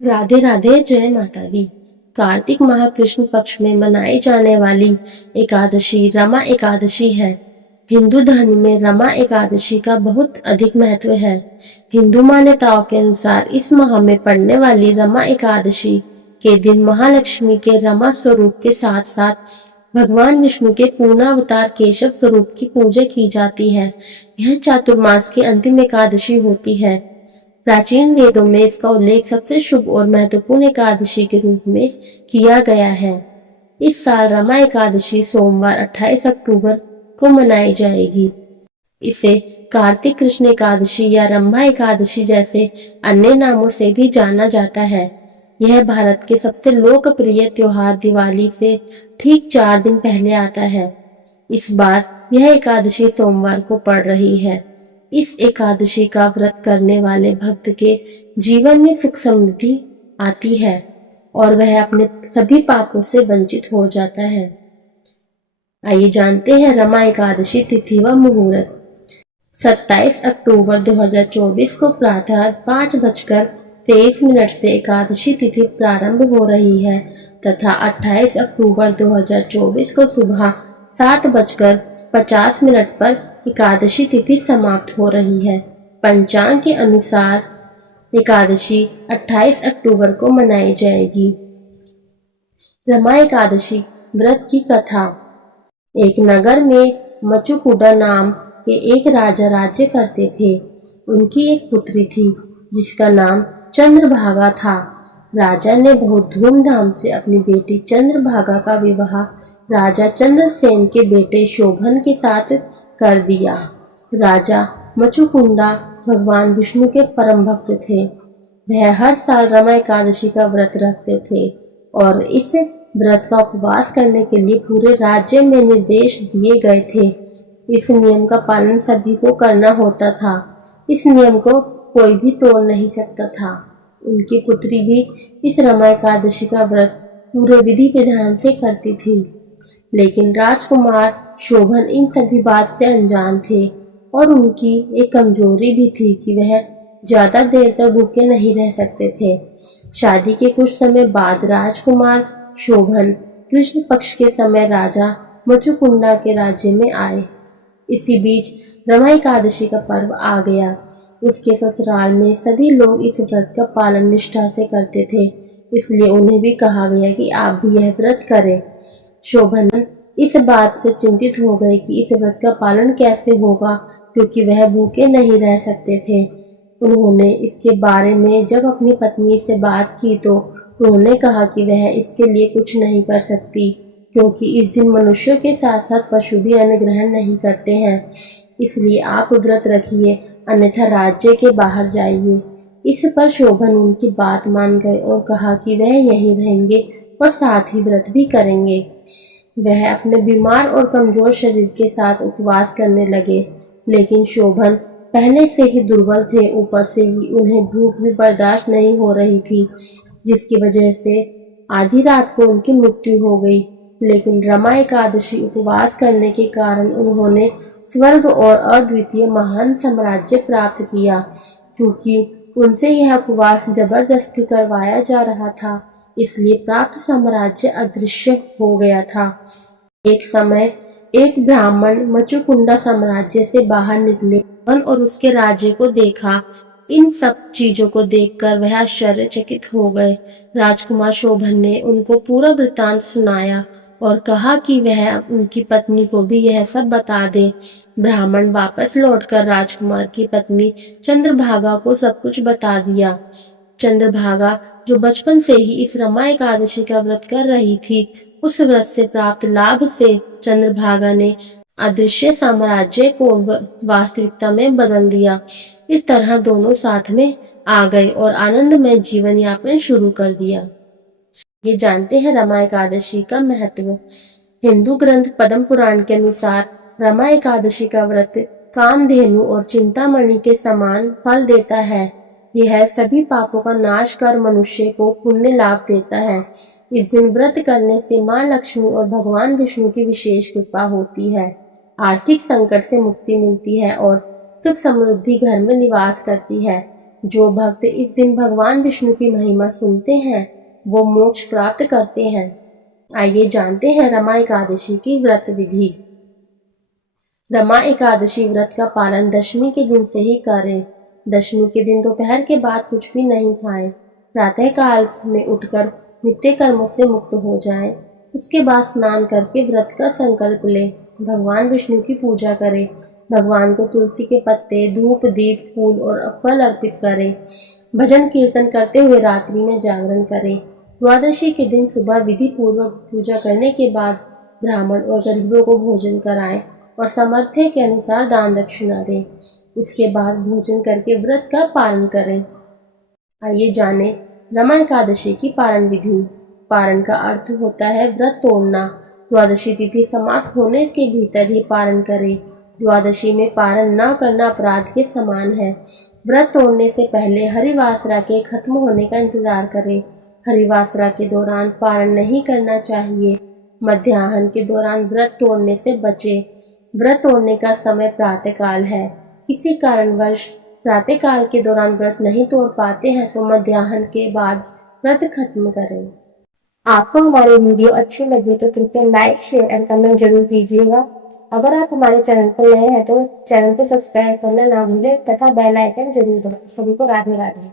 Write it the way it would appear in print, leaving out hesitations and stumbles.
राधे राधे। जय माता दी। कार्तिक माह कृष्ण पक्ष में मनाई जाने वाली एकादशी रमा एकादशी है। हिंदू धर्म में रमा एकादशी का बहुत अधिक महत्व है। हिंदू मान्यताओं के अनुसार इस माह में पड़ने वाली रमा एकादशी के दिन महालक्ष्मी के रमा स्वरूप के साथ साथ भगवान विष्णु के पूर्णावतार केशव स्वरूप की पूजा की जाती है। यह चातुर्मास की अंतिम एकादशी होती है। प्राचीन वेदों में इसका उल्लेख सबसे शुभ और महत्वपूर्ण एकादशी के रूप में किया गया है। इस साल रमा एकादशी सोमवार 28 अक्टूबर को मनाई जाएगी। इसे कार्तिक कृष्ण एकादशी या रंभा एकादशी जैसे अन्य नामों से भी जाना जाता है। यह भारत के सबसे लोकप्रिय त्योहार दिवाली से ठीक 4 दिन पहले आता है। इस बार यह एकादशी सोमवार को पड़ रही है। इस एकादशी का व्रत करने वाले भक्त के जीवन में सुख समृद्धि आती है और वह अपने सभी पापों से वंचित हो जाता है। आइए जानते हैं रमा एकादशी तिथि व मुहूर्त। 27 अक्टूबर 2024 को प्रातः 5:23 से एकादशी तिथि प्रारंभ हो रही है तथा 28 अक्टूबर 2024 को सुबह 7:50 पर एकादशी तिथि समाप्त हो रही है। पंचांग के अनुसार एकादशी 28 अक्टूबर को मनाई जाएगी। रमा एकादशी व्रत की कथा। एक नगर में मचुकुंडा नाम के एक राजा राज्य करते थे। उनकी एक पुत्री थी जिसका नाम चंद्रभागा था। राजा ने बहुत धूमधाम से अपनी बेटी चंद्रभागा का विवाह राजा चंद्रसेन के बेटे शोभन के साथ कर दिया। राजा मचुकुंडा भगवान विष्णु के परम भक्त थे। वह हर साल रमा एकादशी का व्रत रखते थे और इस व्रत का उपवास करने के लिए पूरे राज्य में निर्देश दिए गए थे। इस नियम का पालन सभी को करना होता था। इस नियम को कोई भी तोड़ नहीं सकता था। उनकी पुत्री भी इस रमा एकादशी का व्रत पूरे विधि विधान से करती थी, लेकिन राजकुमार शोभन इन सभी बात से अनजान थे और उनकी एक कमजोरी भी थी कि वह ज्यादा देर तक भूखे नहीं रह सकते थे। शादी के कुछ समय बाद राजकुमार शोभन कृष्ण पक्ष के समय राजा मचुकुंडा के राज्य में आए। इसी बीच रमा एकादशी का पर्व आ गया। उसके ससुराल में सभी लोग इस व्रत का पालन निष्ठा से करते थे, इसलिए उन्हें भी कहा गया कि आप भी यह व्रत करें। शोभन इस बात से चिंतित हो गए कि इस व्रत का पालन कैसे होगा, क्योंकि वह भूखे नहीं रह सकते थे। उन्होंने इसके बारे में जब अपनी पत्नी से बात की तो उन्होंने कहा कि वह इसके लिए कुछ नहीं कर सकती, क्योंकि इस दिन मनुष्यों के साथ साथ पशु भी अन्न ग्रहण नहीं करते हैं। इसलिए आप व्रत रखिए, अन्यथा राज्य के बाहर जाइए। इस पर शोभन उनकी बात मान गए और कहा कि वह यहीं रहेंगे और साथ ही व्रत भी करेंगे। वह अपने बीमार और कमजोर शरीर के साथ उपवास करने लगे, लेकिन शोभन पहले से ही दुर्बल थे। ऊपर से ही उन्हें भूख भी बर्दाश्त नहीं हो रही थी, जिसकी वजह से आधी रात को उनकी मृत्यु हो गई। लेकिन रमा एकादशी उपवास करने के कारण उन्होंने स्वर्ग और अद्वितीय महान साम्राज्य प्राप्त किया। क्योंकि उनसे यह उपवास जबरदस्ती करवाया जा रहा था, इसलिए प्राप्त साम्राज्य अदृश्य हो गया था। एक समय एक ब्राह्मण मचुकुंडा साम्राज्य से बाहर निकले और उसके राज्य को देखा। इन सब चीजों को देखकर वह आश्चर्यचकित हो गए। राजकुमार शोभन ने उनको पूरा वृत्तांत सुनाया और कहा कि वह उनकी पत्नी को भी यह सब बता दे। ब्राह्मण वापस लौटकर राजकुमार की पत्नी चंद्रभागा को सब कुछ बता दिया। चंद्रभागा, जो बचपन से ही इस रमा एकादशी का व्रत कर रही थी, उस व्रत से प्राप्त लाभ से चंद्रभागा ने अदृश्य साम्राज्य को वास्तविकता में बदल दिया। इस तरह दोनों साथ में आ गए और आनंदमय जीवन यापन शुरू कर दिया। ये जानते हैं रमा एकादशी का महत्व। हिंदू ग्रंथ पद्म पुराण के अनुसार रमा एकादशी का व्रत कामधेनु और चिंतामणि के समान फल देता है। यह सभी पापों का नाश कर मनुष्य को पुण्य लाभ देता है। इस दिन व्रत करने से मां लक्ष्मी और भगवान विष्णु की विशेष कृपा होती है। आर्थिक संकट से मुक्ति मिलती है और सुख समृद्धि घर में निवास करती है। जो भक्त इस दिन भगवान विष्णु की महिमा सुनते हैं वो मोक्ष प्राप्त करते हैं। आइए जानते हैं रमा एकादशी की व्रत विधि। रमा एकादशी व्रत का पालन दशमी के दिन से ही करें। दशमी के दिन दोपहर के बाद कुछ भी नहीं खाएं। प्रातः काल में उठकर नित्य कर्मों से मुक्त हो जाएं। उसके बाद स्नान करके व्रत का संकल्प लें। भगवान विष्णु की पूजा करें। भगवान को तुलसी के पत्ते, धूप, दीप, फूल और फल अर्पित करें। भजन कीर्तन करते हुए रात्रि में जागरण करें। द्वादशी के दिन सुबह विधि पूर्वक पूजा करने के बाद ब्राह्मण और गरीबों को भोजन कराएं और सामर्थ्य के अनुसार दान दक्षिणा दें। उसके बाद भोजन करके व्रत का पालन करें। आइए जाने रमा एकादशी की पारण विधि। पारण का अर्थ होता है व्रत तोड़ना। द्वादशी तिथि समाप्त होने के भीतर ही पारण करें। द्वादशी में पारण न करना अपराध के समान है। व्रत तोड़ने से पहले हरिवासरा के खत्म होने का इंतजार करें। हरिवासरा के दौरान पारण नहीं करना चाहिए। मध्याह्न के दौरान व्रत तोड़ने से बचें। व्रत तोड़ने का समय प्रातःकाल है। किसी कारणवश प्रातःकाल के दौरान व्रत नहीं तोड़ पाते हैं तो मध्याह्न के बाद व्रत खत्म करें। आपको हमारी वीडियो अच्छी लगी तो कृपया लाइक, शेयर एंड कमेंट जरूर कीजिएगा। अगर आप हमारे चैनल पर नए हैं तो चैनल को सब्सक्राइब करना ना भूलें तथा बेल आइकन जरूर दबाएं। सभी को राधे राधे।